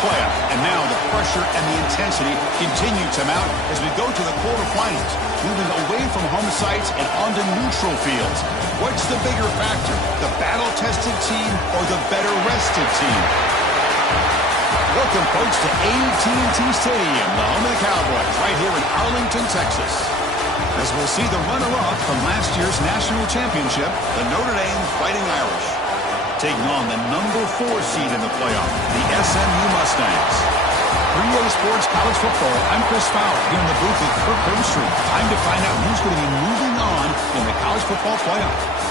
playoff. And now the pressure and the intensity continue to mount as we go to the quarterfinals, moving away from home sites and onto neutral fields. What's the bigger factor, the battle-tested team or the better-rested team? Welcome, folks, to AT&T Stadium, the home of the Cowboys, right here in Arlington, Texas. As we'll see the runner-up from last year's national championship, the Notre Dame Fighting Irish, taking on the number 4 seed in the playoff, the SMU Mustangs. 3A Sports College Football, I'm Chris Fowler, here in the booth with Kirk Herbstreit. Time to find out who's going to be moving on in the college football playoff.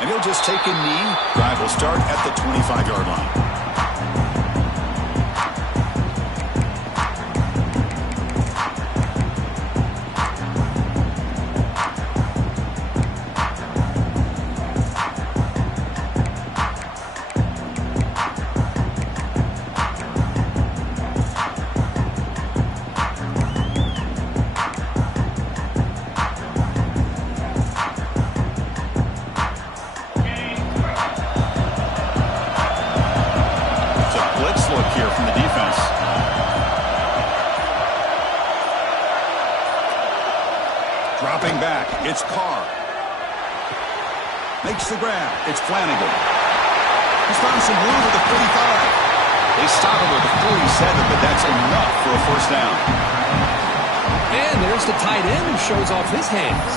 And he'll just take a knee. Drive will start at the 25-yard line. Dropping back, it's Carr. Makes the grab, it's Flanagan. He's found some room at the 35. They stop him at the 47, but that's enough for a first down. And there's the tight end who shows off his hands.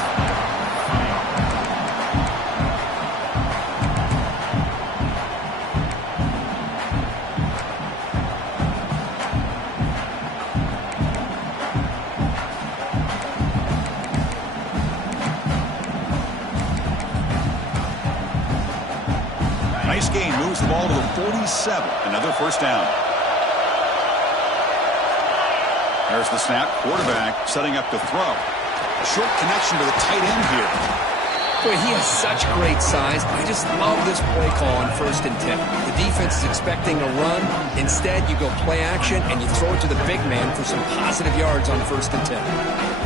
Nice gain, moves the ball to the 47. Another first down. There's the snap. Quarterback setting up to throw. A short connection to the tight end here. Boy, he has such great size. I just love this play call on 1st and 10. The defense is expecting a run. Instead, you go play action and you throw it to the big man for some positive yards on 1st and 10.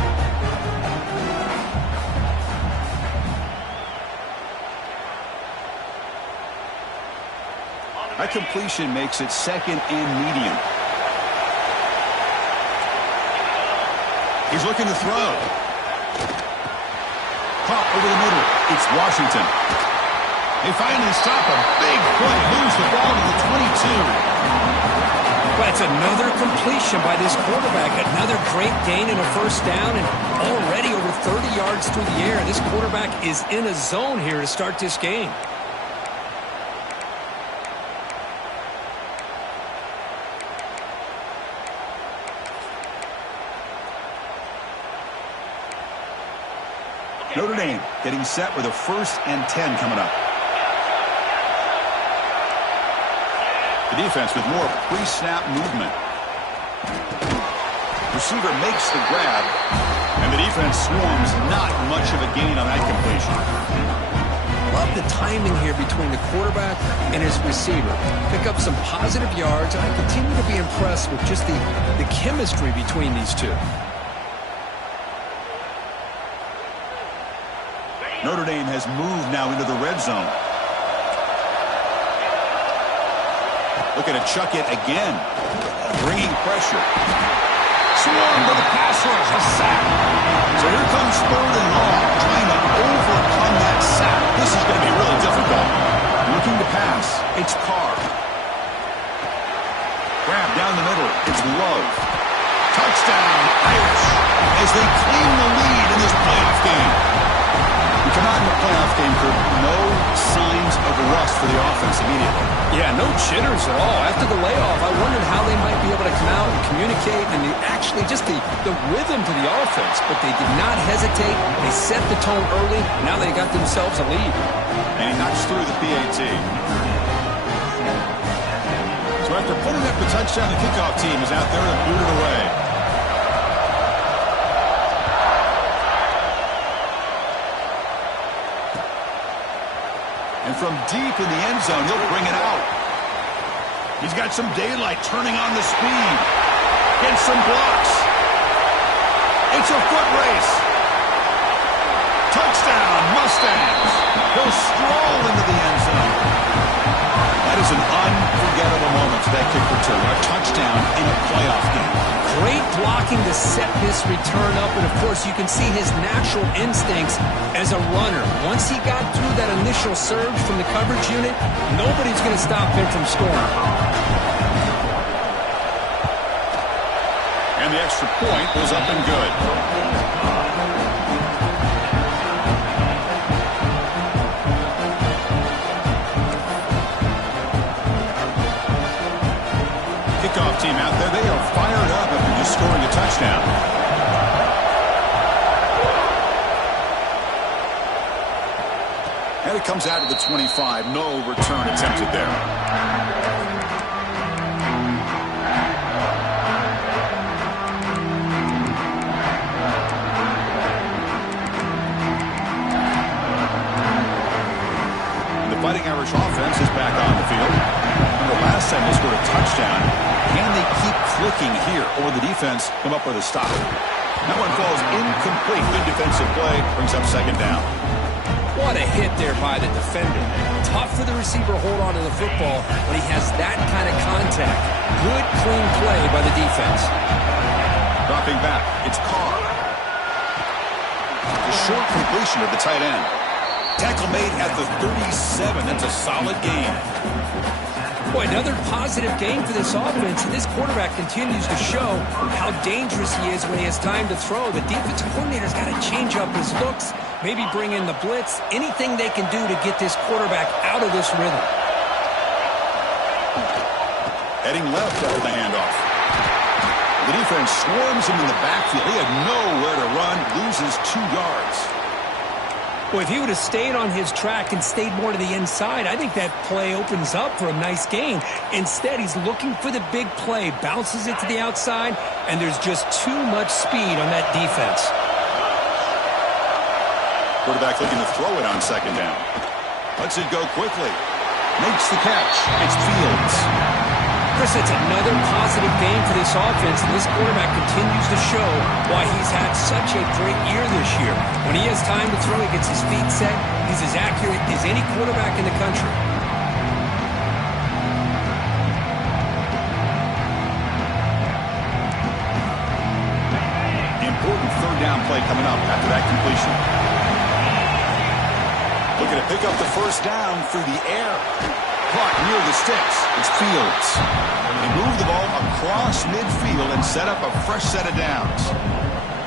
That completion makes it 2nd and medium. He's looking to throw. Caught over the middle. It's Washington. They finally stop a big play. Moves the ball to the 22. That's another completion by this quarterback. Another great gain and a first down, and already over 30 yards through the air. This quarterback is in a zone here to start this game. Notre Dame getting set with a 1st and 10 coming up. The defense with more pre-snap movement. Receiver makes the grab, and the defense swarms. Not much of a gain on that completion. Love the timing here between the quarterback and his receiver. Pick up some positive yards, and I continue to be impressed with just the chemistry between these two. Notre Dame has moved now into the red zone. Looking to chuck it again. Bringing pressure. Swarm to the pass rush. A sack. So here comes 3rd and long. Trying to overcome that sack. This is going to be really difficult. Looking to pass. It's Carr. Grab down the middle. It's Love. Touchdown, Irish, as they claim the lead in this playoff game. You come out in the playoff game, Kurt, no signs of rust for the offense immediately. Yeah, no jitters at all. After the layoff, I wondered how they might be able to come out and communicate and actually just the rhythm to the offense. But they did not hesitate. They set the tone early. Now they got themselves a lead. And he knocks through the PAT. So after putting up the touchdown, the kickoff team is out there and boot it away. And from deep in the end zone, he'll bring it out. He's got some daylight turning on the speed. Gets some blocks. It's a foot race. Touchdown, Mustangs. He'll stroll into the end zone. That is an unforgettable moment to that kick return. A touchdown in a playoff game. Great blocking to set this return up, and of course you can see his natural instincts as a runner. Once he got through that initial surge from the coverage unit, nobody's going to stop him from scoring. And the extra point was up and good. Kickoff team out there, they are fired up after just scoring a touchdown. And it comes out of the 25. No return attempted there. The Fighting Irish offense is back on the field. The last time they scored a touchdown, can they keep clicking here, or the defense come up with a stop? That one falls incomplete. Good defensive play, brings up second down. What a hit there by the defender. Tough for the receiver to hold on to the football when he has that kind of contact. Good, clean play by the defense. Dropping back, it's Carr. The short completion of the tight end. Tackle made at the 37. That's a solid game. Boy, another positive game for this offense, and this quarterback continues to show how dangerous he is when he has time to throw. The defensive coordinator's got to change up his looks, maybe bring in the blitz, anything they can do to get this quarterback out of this rhythm. Heading left after the handoff. The defense swarms him in the backfield. He had nowhere to run, loses 2 yards. Well, if he would have stayed on his track and stayed more to the inside, I think that play opens up for a nice gain. Instead, he's looking for the big play, bounces it to the outside, and there's just too much speed on that defense. Quarterback looking to throw it on second down. Lets it go quickly. Makes the catch. It's Fields. Chris, it's another positive game for this offense, and this quarterback continues to show why he's had such a great year this year. When he has time to throw, he gets his feet set. He's as accurate as any quarterback in the country. Important third down play coming up after that completion. Looking to pick up the first down through the air. Caught near the sticks. It's Fields. They move the ball across midfield and set up a fresh set of downs.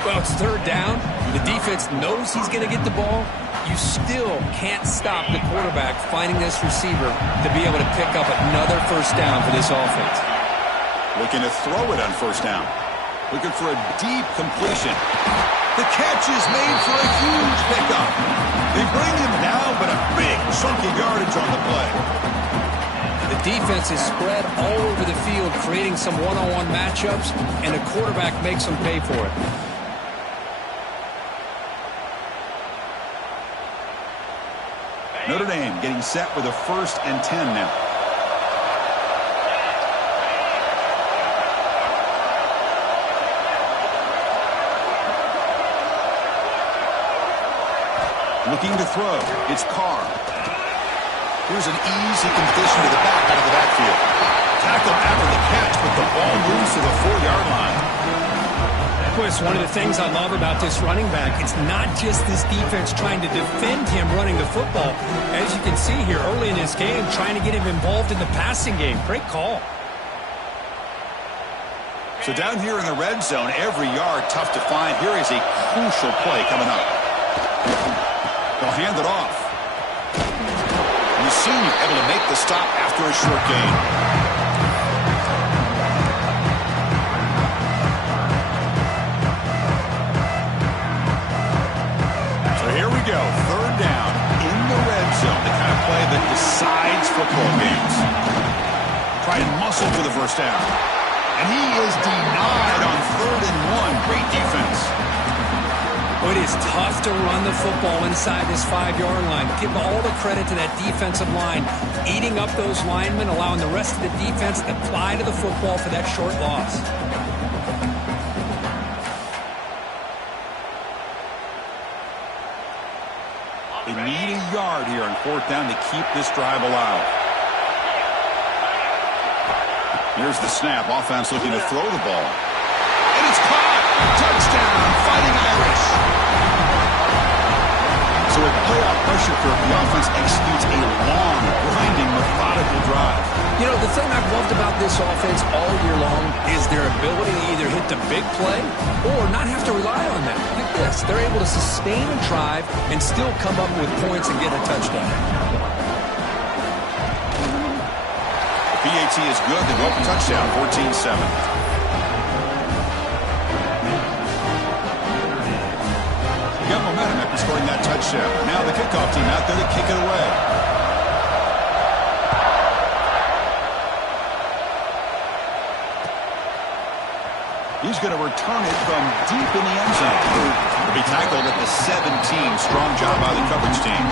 Well, it's third down. The defense knows he's going to get the ball. You still can't stop the quarterback finding this receiver to be able to pick up another first down for this offense. Looking to throw it on first down. Looking for a deep completion. The catch is made for a huge pickup. They bring him down, but a big chunky yardage on the play. The defense is spread all over the field, creating some one-on-one matchups, and the quarterback makes them pay for it. Notre Dame getting set with a 1st and 10 now. Looking to throw. It's Carr. Here's an easy completion to the back out of the backfield. Tackle after the catch, but the ball moves to the 4-yard line. Of course, one of the things I love about this running back, it's not just this defense trying to defend him running the football. As you can see here early in this game, trying to get him involved in the passing game. Great call. So down here in the red zone, every yard tough to find. Here is a crucial play coming up. They'll hand it off. And the senior able to make the stop after a short gain. So here we go. Third down in the red zone. The kind of play that decides football games. Try and muscle for the first down. And he is denied on 3rd and 1. Great defense. It is tough to run the football inside this 5-yard line. Give all the credit to that defensive line, eating up those linemen, allowing the rest of the defense to fly to the football for that short loss. They need a yard here on 4th down to keep this drive alive. Here's the snap. Offense looking to throw the ball. And it's caught. Touchdown, Fighting Irish. So with playoff pressure curve, the offense executes a long, grinding, methodical drive. You know, the thing I've loved about this offense all year long is their ability to either hit the big play or not have to rely on them. Look at this. They're able to sustain a drive and still come up with points and get a touchdown. PAT is good. They go up a touchdown, 14-7. Got momentum after scoring that touchdown. Now the kickoff team out there to kick it away. He's going to return it from deep in the end zone. He'll be tackled at the 17. Strong job by the coverage team.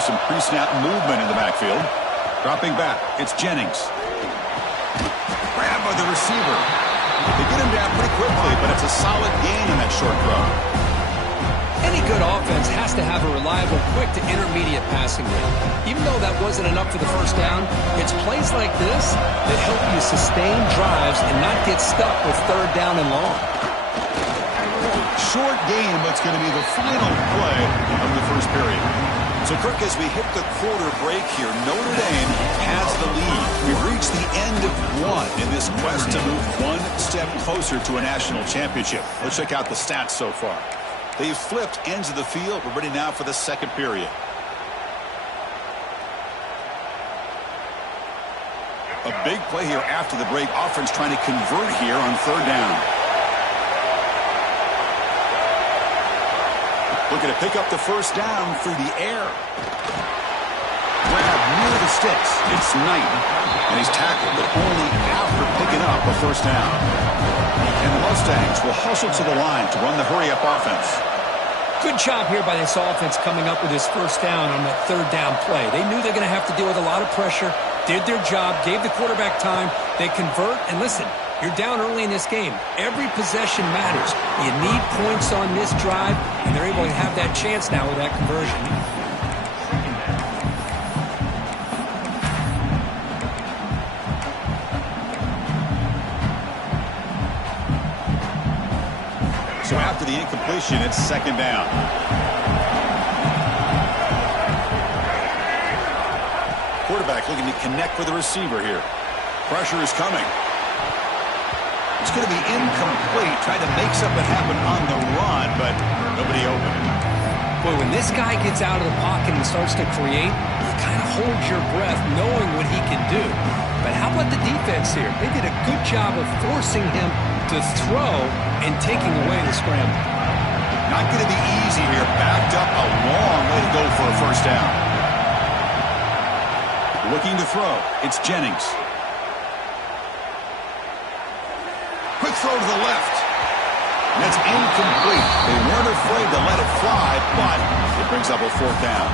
Some pre-snap movement in the backfield. Dropping back, it's Jennings. Grab by the receiver. They get him down pretty quickly, but it's a solid gain in that short throw. Any good offense has to have a reliable, quick to intermediate passing game. Even though that wasn't enough for the first down, it's plays like this that help you sustain drives and not get stuck with 3rd down and long. Short game, but it's going to be the final play of the first period. So, Kirk, as we hit the quarter break here, Notre Dame has the lead. We've reached the end of one in this quest to move one step closer to a national championship. Let's check out the stats so far. They've flipped ends of the field. We're ready now for the second period. A big play here after the break. Offense trying to convert here on 3rd down. Looking to pick up the first down through the air. Grab near the sticks. It's Knight. And he's tackled, but only after picking up a first down. And the Mustangs will hustle to the line to run the hurry-up offense. Good job here by this offense coming up with his first down on that 3rd down play. They knew they're going to have to deal with a lot of pressure, did their job, gave the quarterback time. They convert, and listen, you're down early in this game. Every possession matters. You need points on this drive, and they're able to have that chance now with that conversion. So after the incompletion, it's 2nd down. Quarterback looking to connect with the receiver here. Pressure is coming. It's going to be incomplete. Tried to make something happen on the run, but nobody open. Boy, when this guy gets out of the pocket and starts to create, you kind of hold your breath knowing what he can do. But how about the defense here? They did a good job of forcing him to throw and taking away the scramble. Not going to be easy here. Backed up a long way to go for a first down. Looking to throw. It's Jennings. Quick throw to the left. And that's incomplete. They weren't afraid to let it fly, but it brings up a 4th down.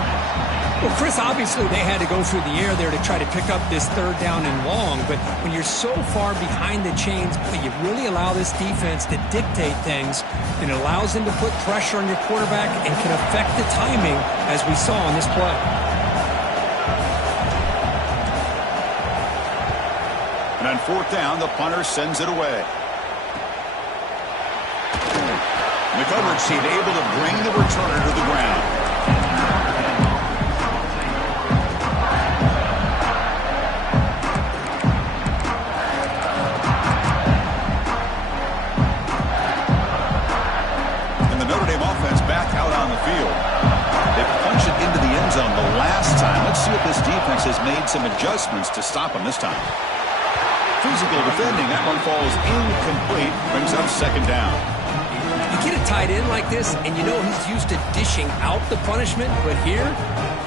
Well, Chris, obviously they had to go through the air there to try to pick up this 3rd down and long, but when you're so far behind the chains, you really allow this defense to dictate things, and it allows them to put pressure on your quarterback and can affect the timing, as we saw on this play. And And on fourth down, the punter sends it away. And the coverage team able to bring the returner to the ground. And the Notre Dame offense back out on the field. They punched it into the end zone the last time. Let's see if this defense has made some adjustments to stop them this time. Physical defending. That one falls incomplete. Brings up second down. You get a tight end like this, and you know he's used to dishing out the punishment, but here,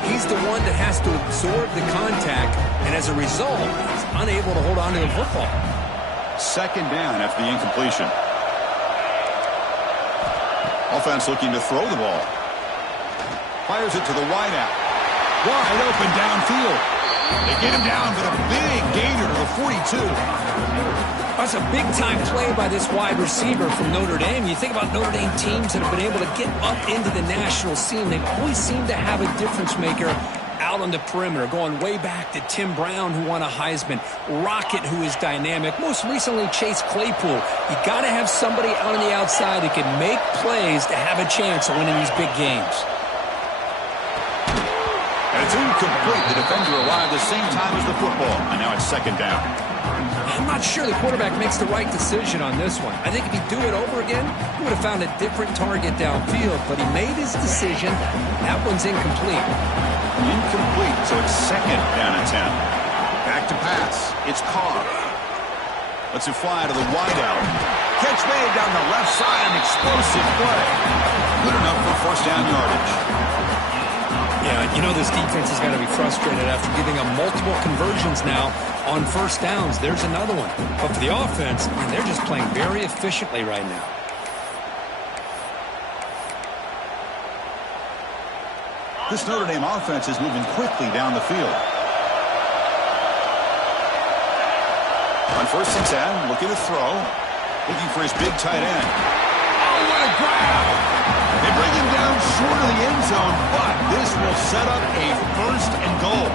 he's the one that has to absorb the contact, and as a result, he's unable to hold on to the football. Second down after the incompletion. Offense looking to throw the ball. Fires it to the wideout. Wide open downfield. They get him down for the big gainer to the 42. That's a big-time play by this wide receiver from Notre Dame. You think about Notre Dame teams that have been able to get up into the national scene. They always seem to have a difference maker out on the perimeter, going way back to Tim Brown, who won a Heisman, Rocket, who is dynamic, most recently Chase Claypool. You got to have somebody out on the outside that can make plays to have a chance of winning these big games. And it's incomplete. The defender arrived the same time as the football. And now it's second down. I'm not sure the quarterback makes the right decision on this one. I think if he'd do it over again, he would have found a different target downfield. But he made his decision. That one's incomplete. Incomplete, so it's second down and 10. Back to pass. It's Carr. Lets it fly to the wideout. Catch made down the left side. An explosive play. Good enough for first down yardage. Yeah, you know this defense has got to be frustrated after giving them multiple conversions now on first downs. There's another one. But for the offense, man, they're just playing very efficiently right now. This Notre Dame offense is moving quickly down the field. On first and 10, looking to throw. Looking for his big tight end. Oh, what a grab! They bring him down short of the end zone, but this will set up a first and goal.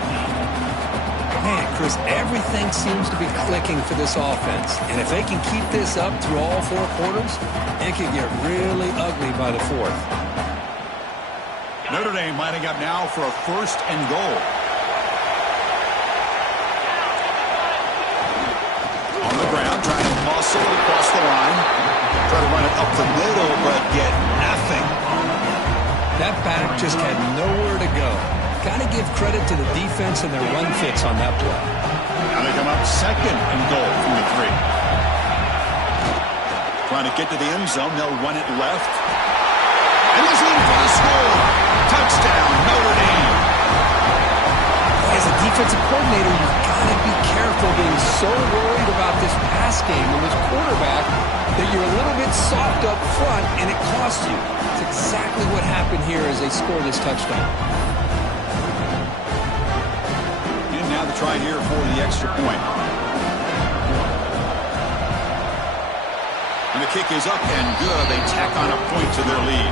Man, Chris, everything seems to be clicking for this offense. And if they can keep this up through all four quarters, it could get really ugly by the fourth. Notre Dame lining up now for a first and goal. On the ground, trying to muscle it across the line. Try to run it up the middle, but get nothing. That back just had nowhere to go. Got to give credit to the defense and their run fits on that play. Now they come up second and goal from the 3. Trying to get to the end zone. They'll run it left. And he's in for the score. Touchdown, Notre Dame. As a defensive coordinator, you've got to be careful being so worried about this pass game and this quarterback that you're a little bit soft up front and it costs you. It's exactly what happened here as they score this touchdown. And now the try here for the extra point. And the kick is up and good. They tack on a point to their lead.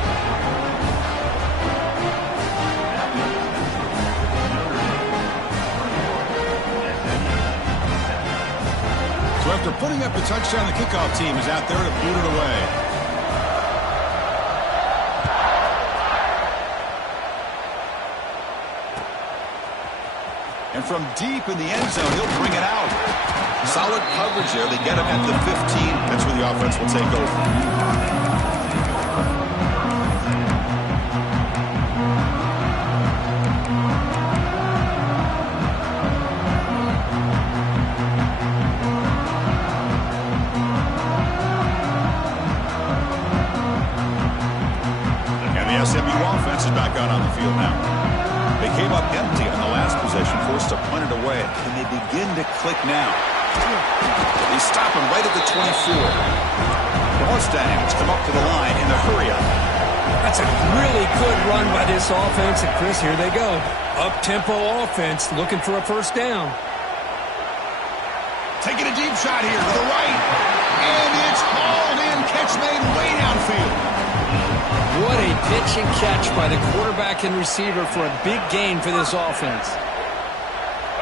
So after putting up the touchdown, the kickoff team is out there to boot it away. And from deep in the end zone, he'll bring it out. Solid coverage there. They get him at the 15. That's where the offense will take over. SMU offense is back out on the field now. They came up empty on the last possession, forced to punt it away. And they begin to click now. They stop him right at the 24. The Mustangs come up to the line in the hurry-up. That's a really good run by this offense. And, Chris, here they go. Up-tempo offense looking for a first down. Taking a deep shot here to the right. And it's hauled in. Catch made way downfield. What a pitch and catch by the quarterback and receiver for a big gain for this offense.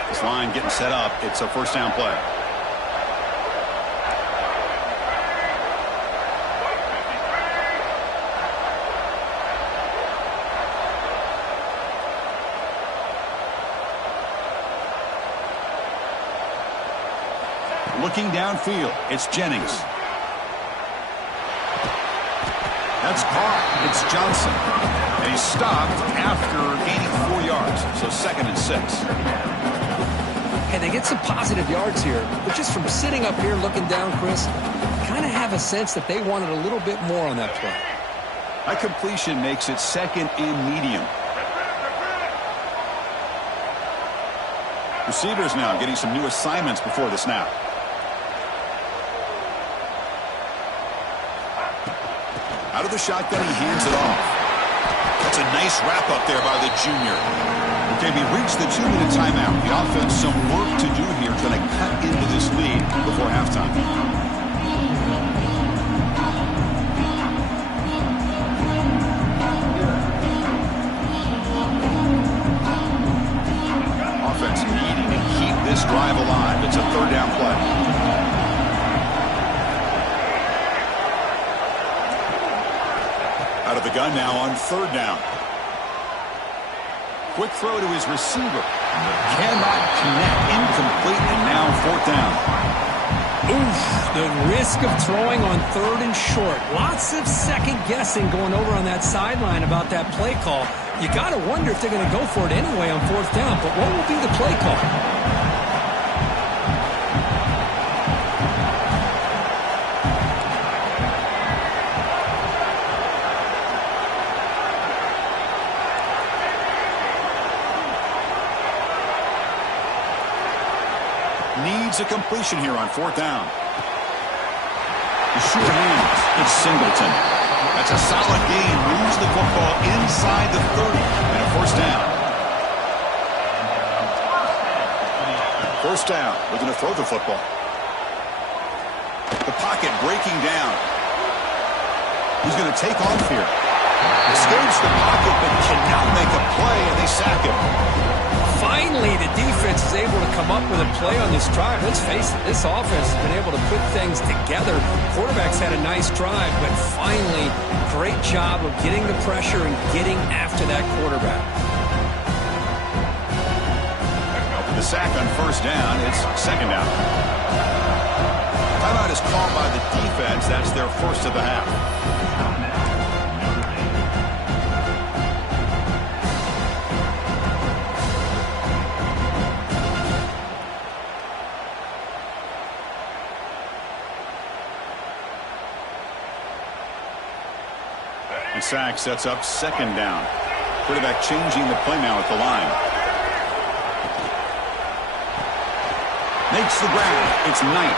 This line getting set up. It's a first down play. Looking downfield, it's Jennings. That's caught. It's Johnson. And he's stopped after gaining 4 yards. So 2nd and 6. Hey, they get some positive yards here, but just from sitting up here looking down, Chris, kind of have a sense that they wanted a little bit more on that play. That completion makes it 2nd and medium. Receivers now getting some new assignments before the snap. Out of the shotgun, he hands it off. That's a nice wrap up there by the junior. Okay, we reached the 2-minute timeout. The offense some work to do here, trying to cut into this lead before halftime. Offense needing to keep this drive alive. It's a 3rd down play. Out of the gun now on 3rd down. Quick throw to his receiver. Cannot connect. Incomplete, and now 4th down. Oof, the risk of throwing on 3rd and short. Lots of second guessing going over on that sideline about that play call. You got to wonder if they're going to go for it anyway on 4th down, but what will be the play call? Needs a completion here on 4th down. The sure hands. It's Singleton. That's a solid gain. Moves the football inside the 30 and a 1st down. 1st down. Looking to throw the football. The pocket breaking down. He's going to take off here. Escapes the pocket but cannot make a play, and they sack him. Finally, the defense is able to come up with a play on this drive. Let's face it, this offense has been able to put things together. Quarterback's had a nice drive, but finally, great job of getting the pressure and getting after that quarterback. After the sack on 1st down, it's 2nd down. Timeout is called by the defense. That's their 1st of the half. Sack sets up 2nd down. Quarterback changing the play now at the line. Makes the grab. It's Knight.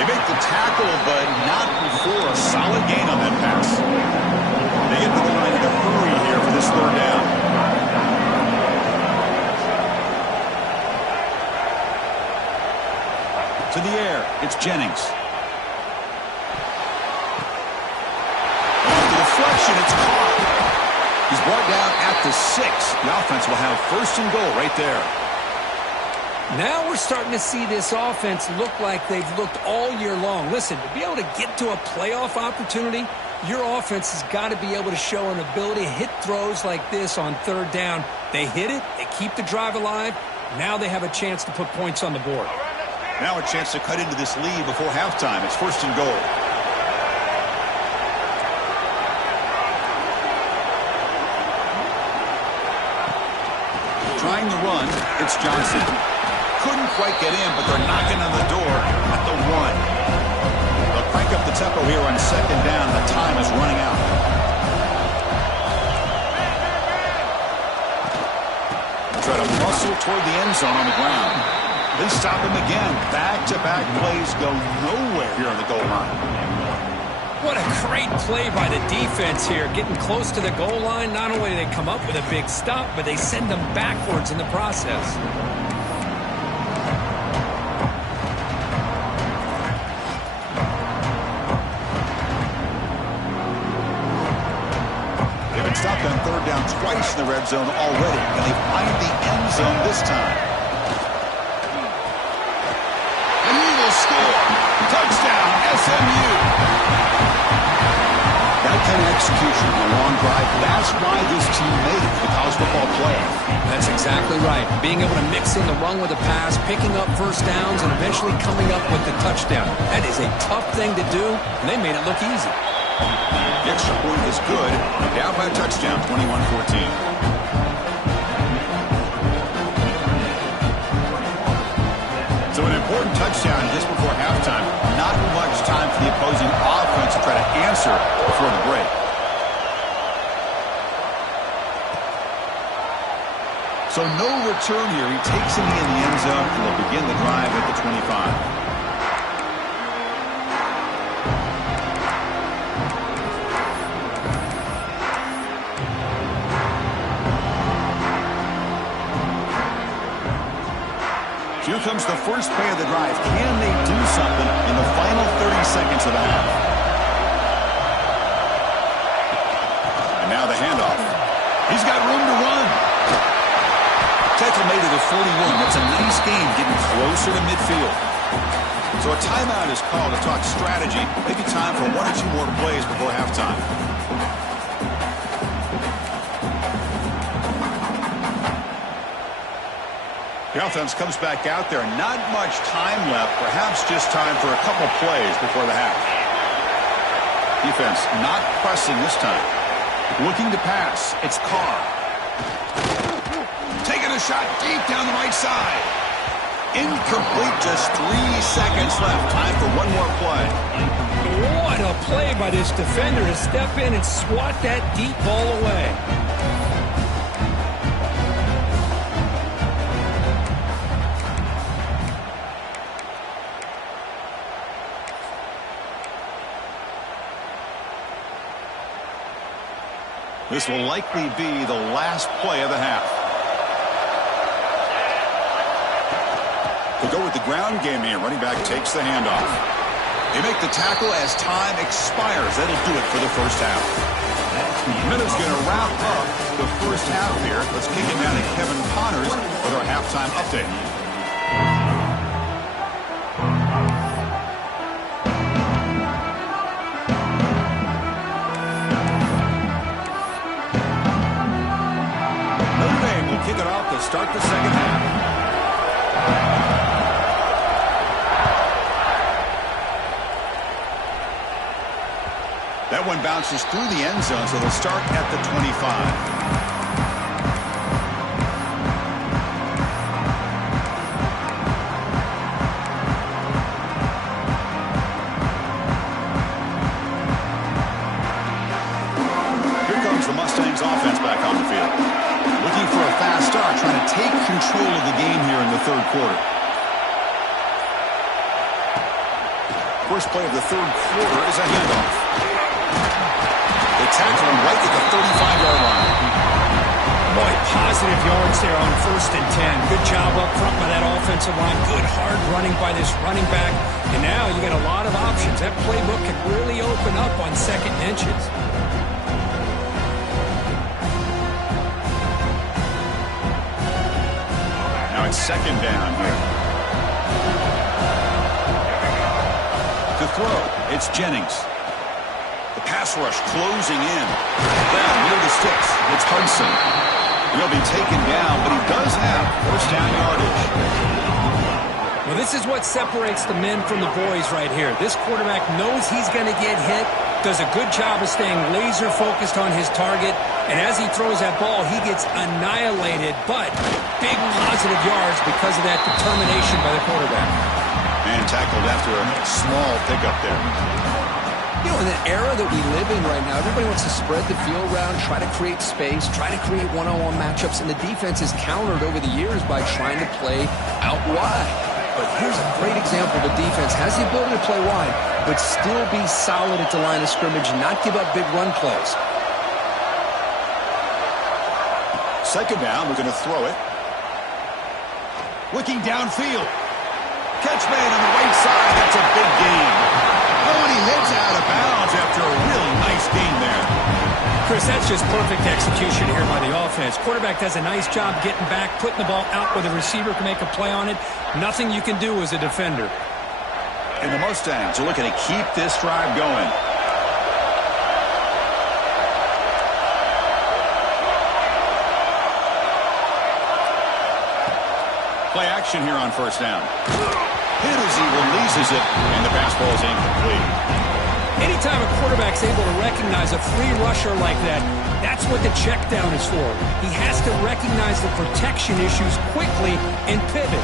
They make the tackle, but not before a solid gain on that pass. They get to the line in a hurry here for this 3rd down. To the air. It's Jennings. It's caught. He's brought down at the 6. The offense will have 1st and goal right there. Now we're starting to see this offense look like they've looked all year long. Listen, to be able to get to a playoff opportunity, your offense has got to be able to show an ability to hit throws like this on 3rd down. They hit it. They keep the drive alive. Now they have a chance to put points on the board. Now a chance to cut into this lead before halftime. It's 1st and goal. Trying the run, it's Johnson. Couldn't quite get in, but they're knocking on the door at the 1. They'll crank up the tempo here on 2nd down. The time is running out. Try to muscle toward the end zone on the ground. They stop him again. Back-to-back plays go nowhere here on the goal line. What a great play by the defense here. Getting close to the goal line, not only do they come up with a big stop, but they send them backwards in the process. They've been stopped on 3rd down twice in the red zone already, and they find the end zone this time. And he will score. Touchdown, SMU. That kind of execution in a long drive. That's why this team made it to the college football playoff. That's exactly right. Being able to mix in the run with a pass, picking up first downs, and eventually coming up with the touchdown. That is a tough thing to do, and they made it look easy. The extra point is good. Down by a touchdown, 21-14. So an important touchdown just before halftime. Not much time for the opposing offense to try to answer before the break. So no return here. He takes him in the end zone, and they'll begin the drive at the 25. Here comes the first play of the drive. Can they do something in the final 30 seconds of the half? And now the handoff. He's got room to run. Tackle made to the 41. That's a nice game getting closer to midfield. So a timeout is called to talk strategy. Maybe time for one or two more plays before halftime. The offense comes back out there. Not much time left. Perhaps just time for a couple plays before the half. Defense not pressing this time. Looking to pass. It's Carr. Taking a shot deep down the right side. Incomplete. Just 3 seconds left. Time for one more play. What a play by this defender to step in and swat that deep ball away. This will likely be the last play of the half. We'll go with the ground game here. Running back takes the handoff. They make the tackle as time expires. That'll do it for the first half. Minutes going to wrap up the first half here. Let's kick it down to Kevin Connors with our halftime update. Kick it off to start the second half. That one bounces through the end zone, so they'll start at the 25. Mustangs offense back on the field. Looking for a fast start, trying to take control of the game here in the third quarter. First play of the third quarter is a handoff. They tackle him right at the 35-yard line. Boy, positive yards there on 1st and 10. Good job up front by that offensive line. Good hard running by this running back. And now you got a lot of options. That playbook can really open up on second inches. It's second down here. To throw, it's Jennings. The pass rush closing in. Down near the sticks, it's Hudson. He'll be taken down, but he does have first down yardage. Well, this is what separates the men from the boys right here. This quarterback knows he's going to get hit, does a good job of staying laser focused on his target, and as he throws that ball, he gets annihilated, but big positive yards because of that determination by the quarterback. And tackled after a small pickup there. You know, in the era that we live in right now, everybody wants to spread the field around, try to create space, try to create one-on-one matchups, and the defense is countered over the years by trying to play out wide. But here's a great example. The defense has the ability to play wide, but still be solid at the line of scrimmage and not give up big run plays. Second down, we're going to throw it. Looking downfield. Catch made on the right side. That's a big gain. Oh, and he heads out of bounds after a really nice gain there. Chris, that's just perfect execution here by the offense. Quarterback does a nice job getting back, putting the ball out where the receiver can make a play on it. Nothing you can do as a defender. And the Mustangs are looking to keep this drive going. play action here on first down. Hit as he releases it, and the pass ball is incomplete. Anytime a quarterback's able to recognize a free rusher like that, that's what the check down is for. He has to recognize the protection issues quickly and pivot.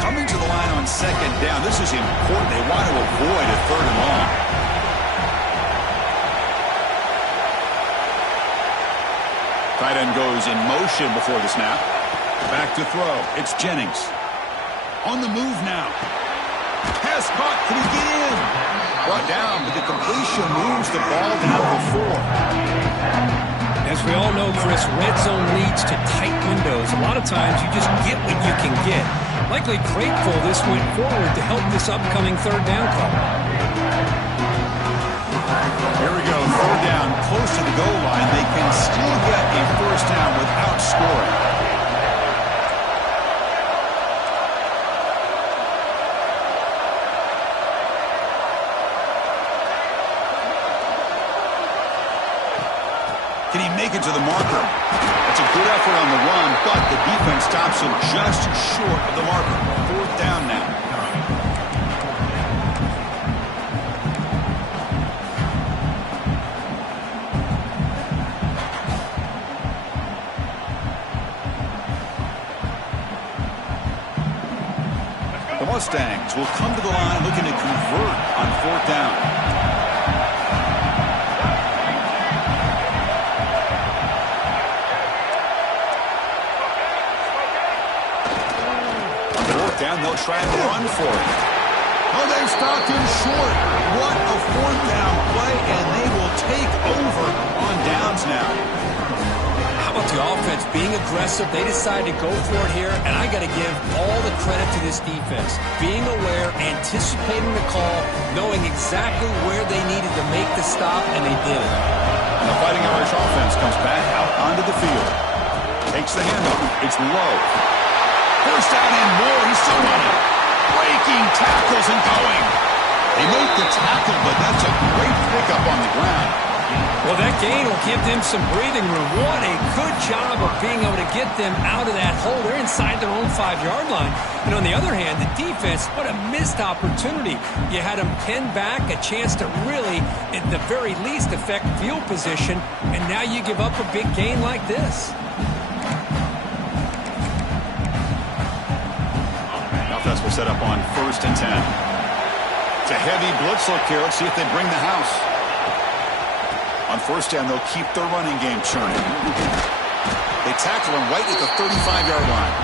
Coming to the line on second down, this is important. They want to avoid a third and long. Tight end goes in motion before the snap. Back to throw. It's Jennings. On the move now. Pass caught. Can he get in? Brought down, but the completion moves the ball down to 4. As we all know, Chris, red zone leads to tight windows. A lot of times you just get what you can get. Likely grateful this went forward to help this upcoming third down call. Here we go, third down, close to the goal line. They can still get a first down without scoring. Can he make it to the marker? That's a good effort on the run, but the defense stops him just short of the marker. Fourth down now. The Mustangs will come to the line looking to convert on fourth down. Down, they'll try and run for it. Oh, they stopped him short. What a fourth down play, and they will take over on downs now. How about the offense being aggressive? They decided to go for it here, and I got to give all the credit to this defense. Being aware, anticipating the call, knowing exactly where they needed to make the stop, and they did it. And the Fighting Irish offense comes back out onto the field. Takes the handoff. It's low. First down and more. He's still running. Breaking tackles and going. They make the tackle, but that's a great pickup on the ground. Well, that gain will give them some breathing room. What a good job of being able to get them out of that hole. They're inside their own 5-yard line. And on the other hand, the defense, what a missed opportunity. You had them pinned back, a chance to really, at the very least, affect field position. And now you give up a big gain like this. Offense will set up on 1st and 10. It's a heavy blitz look here. Let's see if they bring the house. On first down, they'll keep their running game churning. They tackle him right at the 35-yard line.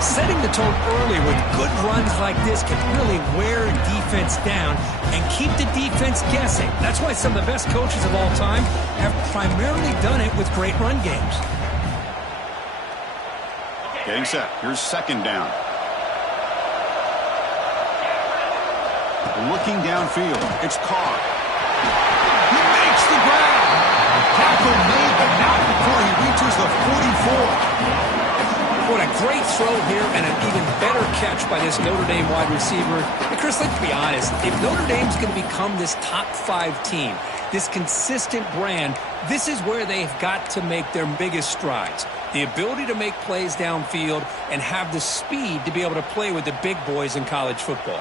Setting the tone early with good runs like this can really wear a defense down and keep the defense guessing. That's why some of the best coaches of all time have primarily done it with great run games. Getting set. Here's second down. Looking downfield. It's Carr. He makes the grab. Tackle made, but not before he reaches the 44. What a great throw here and an even better catch by this Notre Dame wide receiver. And Chris, let's be honest. If Notre Dame's going to become this top 5 team, this consistent brand, this is where they've got to make their biggest strides. The ability to make plays downfield and have the speed to be able to play with the big boys in college football.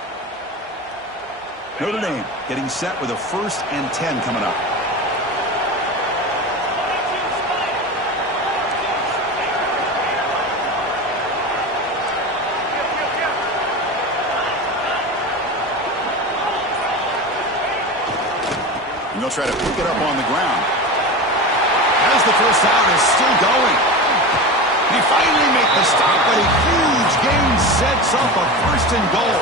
Notre Dame getting set with a 1st and 10 coming up. And they'll try to pick it up on the ground. As the first down is still going. He finally makes the stop, but a huge gain sets up a 1st and goal.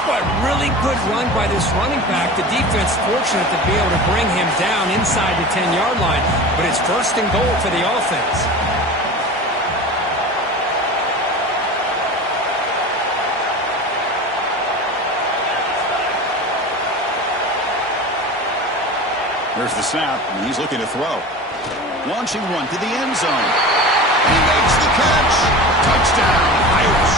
What really good run by this running back. The defense fortunate to be able to bring him down inside the 10-yard line, but it's 1st and goal for the offense. There's the snap, and he's looking to throw. Launching one to the end zone. And he makes the catch. Touchdown, Irish.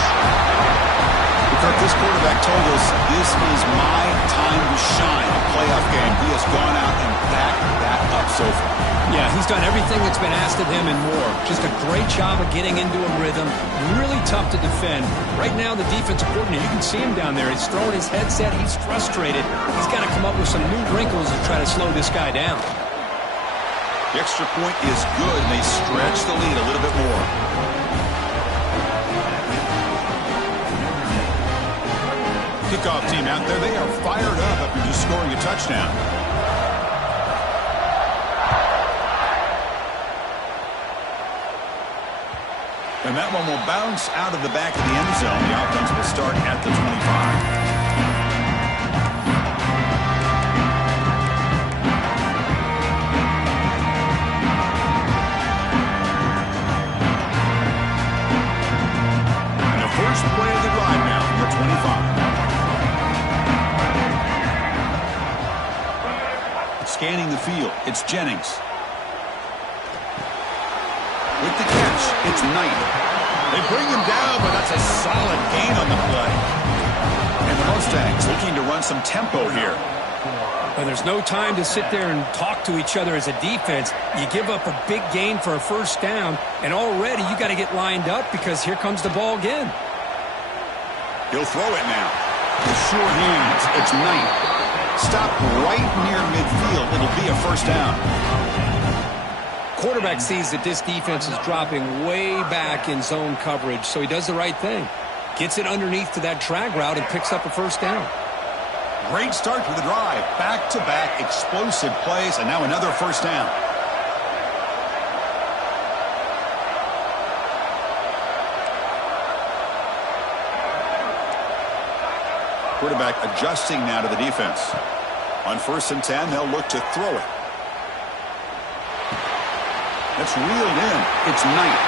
The Kirk, this quarterback told us this is my time to shine. A playoff game. He has gone out and backed that up so far. Yeah, he's done everything that's been asked of him and more. Just a great job of getting into a rhythm. Really tough to defend. Right now, the defensive coordinator, you can see him down there. He's throwing his headset. He's frustrated. He's got to come up with some new wrinkles to try to slow this guy down. The extra point is good, and they stretch the lead a little bit more. Kickoff team out there. They are fired up after just scoring a touchdown. And that one will bounce out of the back of the end zone. The offense will start at the 25. And the first play of the drive now from the 25. Scanning the field, it's Jennings. With the catch, it's Knight. They bring him down, but that's a solid gain on the play. And the Mustangs looking to run some tempo here. Well, there's no time to sit there and talk to each other as a defense. You give up a big gain for a first down, and already you got to get lined up because here comes the ball again. He'll throw it now. With sure hands, it's Knight. Stop right near midfield. It'll be a first down. Quarterback sees that this defense is dropping way back in zone coverage, so he does the right thing. Gets it underneath to that drag route and picks up a first down. Great start for the drive. Back-to-back explosive plays, and now another first down. Quarterback adjusting now to the defense. On 1st and 10, they'll look to throw it. That's reeled in. It's Knight.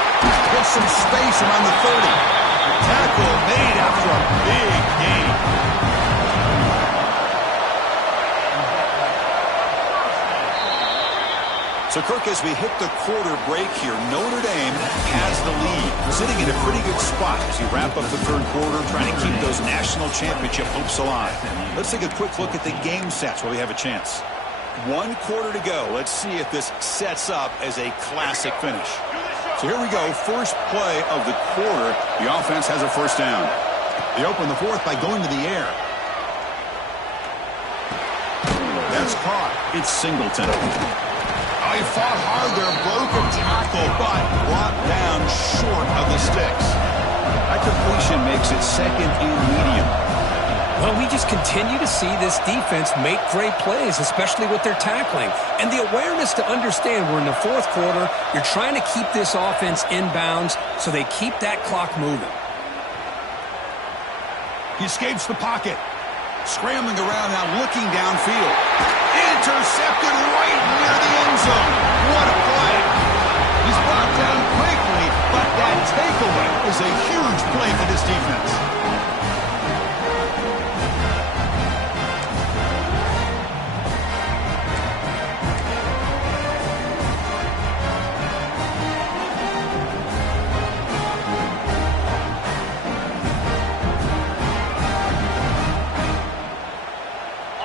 Gets some space around the 30. Tackle made after a big gain. So, Kirk, as we hit the quarter break here, Notre Dame has the lead, sitting in a pretty good spot as you wrap up the third quarter, trying to keep those national championship hopes alive. Let's take a quick look at the game sets where we have a chance. 1 quarter to go. Let's see if this sets up as a classic finish. So here we go. First play of the quarter. The offense has a first down. They open the fourth by going to the air. That's caught. It's Singleton. Oh, he fought hard there. Broke a tackle, but brought down short of the sticks. That completion makes it second and medium. Well, we just continue to see this defense make great plays, especially with their tackling. And the awareness to understand we're in the fourth quarter, you're trying to keep this offense in bounds so they keep that clock moving. He escapes the pocket. Scrambling around now, looking downfield. Intercepted right near the end zone. What a play. He's brought down quickly, but that takeaway is a huge play for this defense.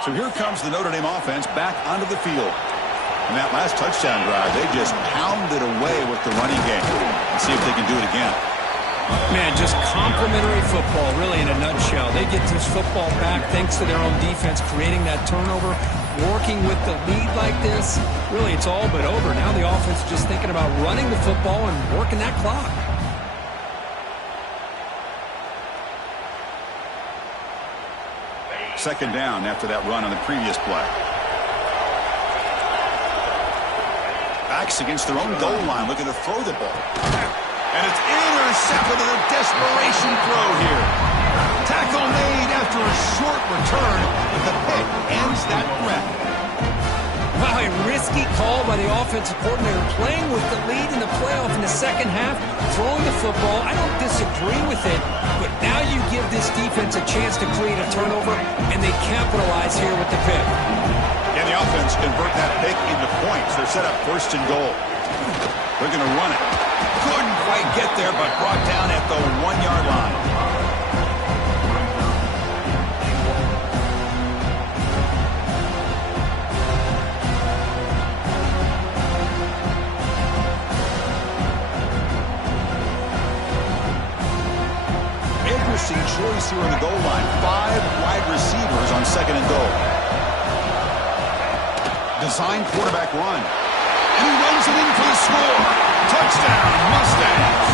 So here comes the Notre Dame offense back onto the field. And that last touchdown drive, they just pounded away with the running game. Let's see if they can do it again. Man, just complimentary football, really, in a nutshell. They get this football back thanks to their own defense, creating that turnover, working with the lead like this. Really, it's all but over. Now the offense is just thinking about running the football and working that clock. Second down after that run on the previous play. Backs against their own goal line, looking to throw the ball. And it's intercepted in a desperation throw here. Tackle made after a short return, but the pick ends that threat. Wow, a risky call by the offensive coordinator, playing with the lead in the playoff in the second half, throwing the football. I don't disagree with it, but now you give this defense a chance to create a turnover, and they capitalize here with the pick. And the offense convert that pick into points. They're set up first and goal. They're going to run it. Couldn't quite get there, but brought down at the 1-yard line. interesting choice here on the goal line. 5 wide receivers on 2nd and goal. Design quarterback run. And he runs it in for the score. Touchdown, Mustangs.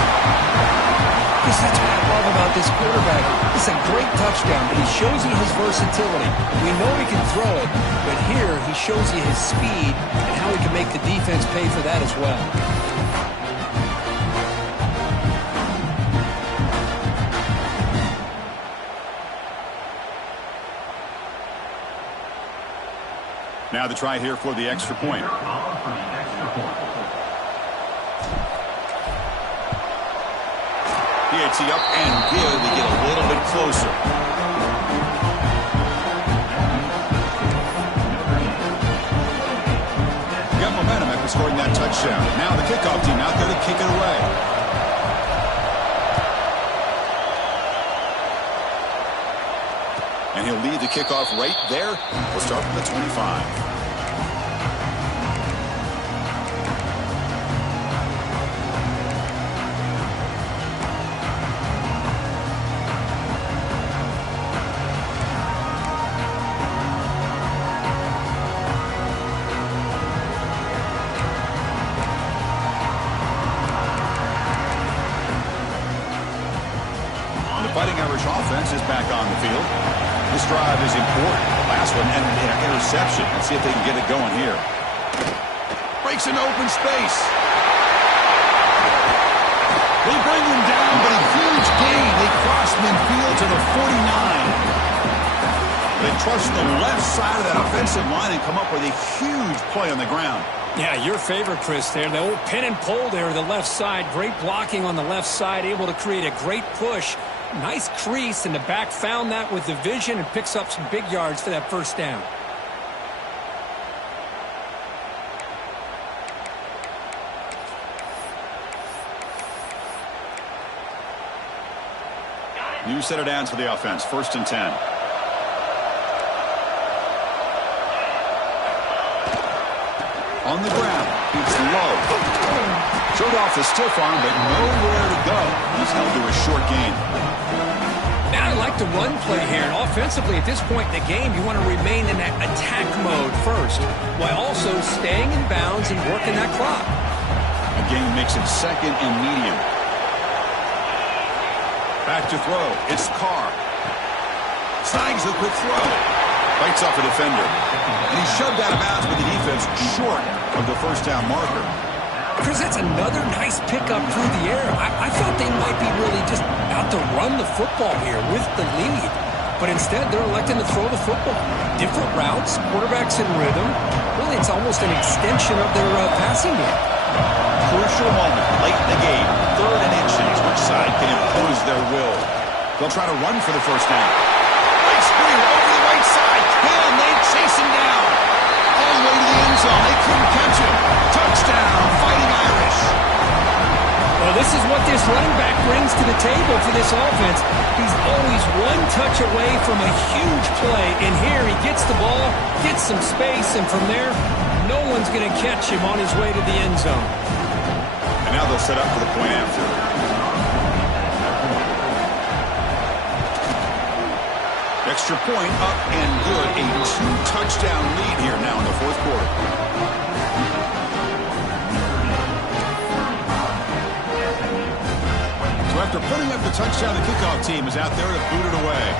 Yes, that's what I love about this quarterback. It's a great touchdown, but he shows you his versatility. We know he can throw it, but here he shows you his speed and how he can make the defense pay for that as well. Now the try here for the extra point. It's up and good to get a little bit closer. Got momentum after scoring that touchdown. Now the kickoff team out there to kick it away. And he'll lead the kickoff right there. We'll start from the 25. Fighting Irish offense is back on the field. This drive is important. Last one ended in an interception. Let's see if they can get it going here. Breaks into open space. They bring him down, but a huge gain. They cross midfield to the 49. They trust the left side of that offensive line and come up with a huge play on the ground. Yeah, your favorite, Chris, there. The old pin and pull there to the left side. Great blocking on the left side, able to create a great push. Nice crease, and the back found that with the vision and picks up some big yards for that first down. New set of downs for the offense. 1st and 10. On the ground. It's low. Showed off the stiff arm, but nowhere to go. He's held to a short gain. Now I like the run play here. And offensively, at this point in the game, you want to remain in that attack mode first, while also staying in bounds and working that clock. Again, makes it 2nd and medium. Back to throw. It's Carr. Snags a quick throw. Bites off a defender. And he's shoved out of bounds with the defense short of the first down marker. Chris, that's another nice pickup through the air. I thought they might be really just out to run the football here with the lead. But instead, they're electing to throw the football. Different routes, quarterbacks in rhythm. Really, it's almost an extension of their passing game. Crucial moment late in the game. 3rd and inches. Which side can impose their will? They'll try to run for the first down. Right screen over the right side. Hill, they chase him down. All the way to the end zone. They couldn't catch him. Touchdown, Fighting Irish. Well, this is what this running back brings to the table for this offense. He's always one touch away from a huge play, and here he gets the ball, gets some space, and from there, no one's going to catch him on his way to the end zone. And now they'll set up for the point after. Extra point up and good. A 2-touchdown lead here now in the 4th quarter. So after putting up the touchdown, the kickoff team is out there to boot it away.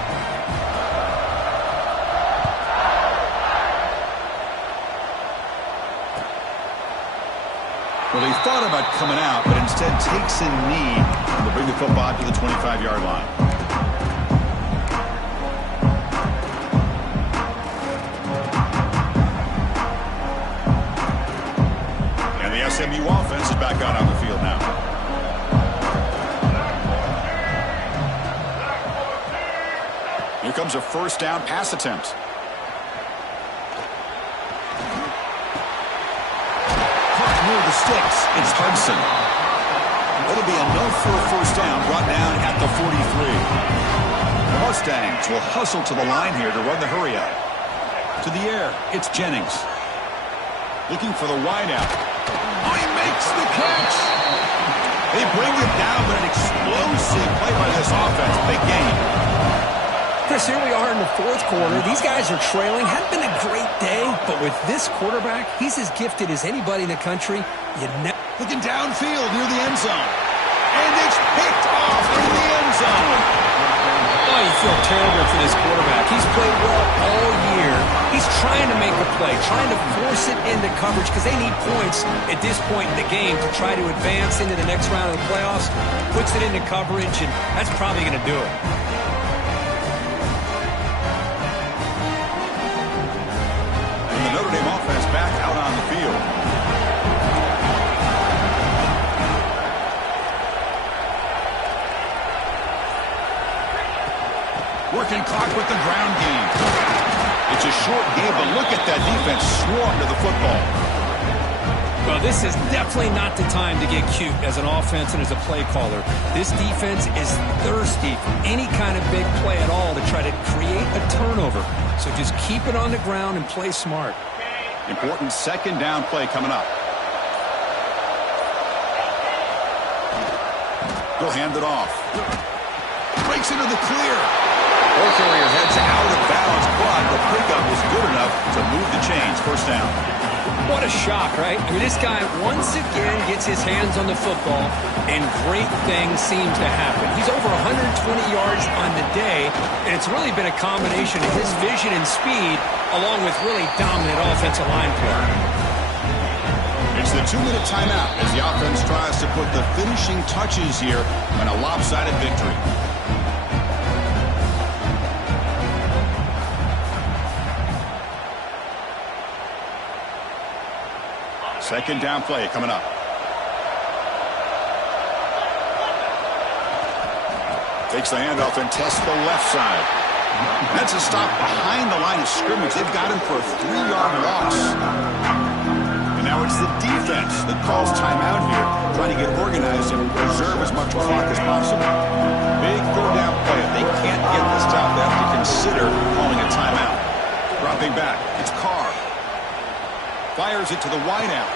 Well, he thought about coming out, but instead takes a knee to bring the football to the 25-yard line. And the SMU offense is back out on the field now. Here comes a first down pass attempt. Near the sticks, it's Hudson. It'll be enough for a first down, brought down at the 43. The Mustangs will hustle to the line here to run the hurry out. To the air, it's Jennings. Looking for the wideout. Oh, he makes the catch! They bring it down, but an explosive play by this offense. Big game. Folks, here we are in the fourth quarter. These guys are trailing. Hadn't been a great day, but with this quarterback, he's as gifted as anybody in the country. Looking downfield near the end zone. And it's picked off in the end zone. Oh, you feel terrible for this quarterback. He's played well all year. He's trying to make the play, trying to force it into coverage because they need points at this point in the game to try to advance into the next round of the playoffs. Puts it into coverage, and that's probably going to do it. And the Notre Dame offense back out on the field. Working clock with the ground game. It's a short game, but look at that defense swarm to the football. Well, this is definitely not the time to get cute as an offense and as a play caller. This defense is thirsty for any kind of big play at all to try to create a turnover. So just keep it on the ground and play smart. Important second down play coming up. Go hand it off. Breaks into the clear. Ball carrier heads out of bounds, but the pickup was good enough to move the chains. First down. What a shock, right? I mean, this guy once again gets his hands on the football, and great things seem to happen. He's over 120 yards on the day, and it's really been a combination of his vision and speed, along with really dominant offensive line play. It's the 2-minute timeout as the offense tries to put the finishing touches here on a lopsided victory. Second down play coming up. Takes the handoff and tests the left side. That's a stop behind the line of scrimmage. They've got him for a 3-yard loss. And now it's the defense that calls timeout here, trying to get organized and preserve as much clock as possible. Big third down play. If they can't get the stop, they have to consider calling a timeout. Dropping back, it's Carr. Fires it to the wideout.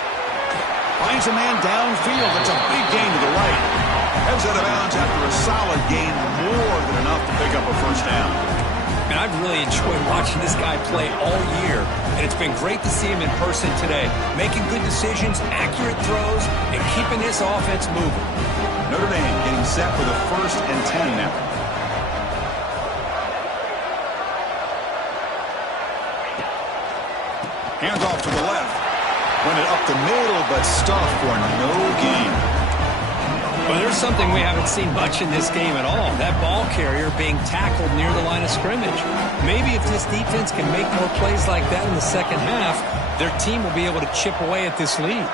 Finds a man downfield. It's a big gain to the right. Heads out of bounds after a solid gain, more than enough to pick up a first down. And I've really enjoyed watching this guy play all year, and it's been great to see him in person today. Making good decisions, accurate throws, and keeping this offense moving. Notre Dame getting set for the 1st and 10 now. Handoff to the left. Went it up the middle, but stuffed for no gain. Well, there's something we haven't seen much in this game at all. That ball carrier being tackled near the line of scrimmage. Maybe if this defense can make more plays like that in the second half, their team will be able to chip away at this lead.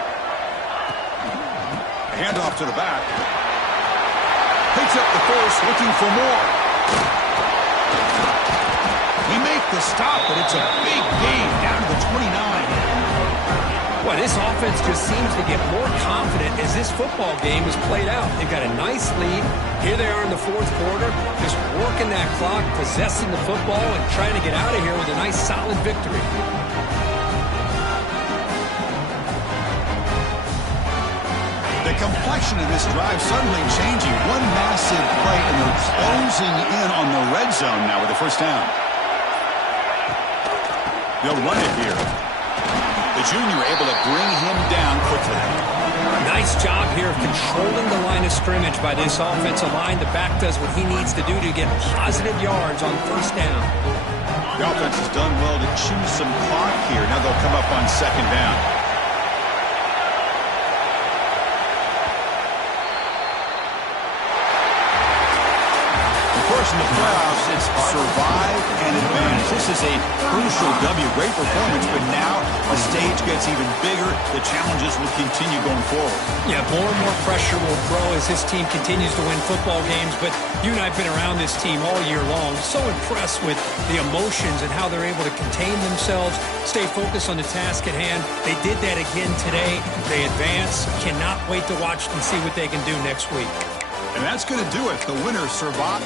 Handoff to the back. Picks up the first, looking for more. We make the stop, but it's a big gain down to the 29. Well, this offense just seems to get more confident as this football game is played out. They've got a nice lead. Here they are in the fourth quarter, just working that clock, possessing the football, and trying to get out of here with a nice, solid victory. The complexion of this drive suddenly changing. One massive play, and they're closing in on the red zone now with the first down. They'll run it here. The junior able to bring him down quickly. Nice job here of controlling the line of scrimmage by this offensive line. The back does what he needs to do to get positive yards on first down. The offense has done well to chew some clock here. Now they'll come up on second down. In the playoffs, it's survive and advance. This is a crucial W. Great performance, but now the stage gets even bigger. The challenges will continue going forward. Yeah, more and more pressure will grow as this team continues to win football games, but you and I have been around this team all year long. So impressed with the emotions and how they're able to contain themselves, stay focused on the task at hand. They did that again today. They advance. Cannot wait to watch and see what they can do next week. And that's going to do it. The winners survive.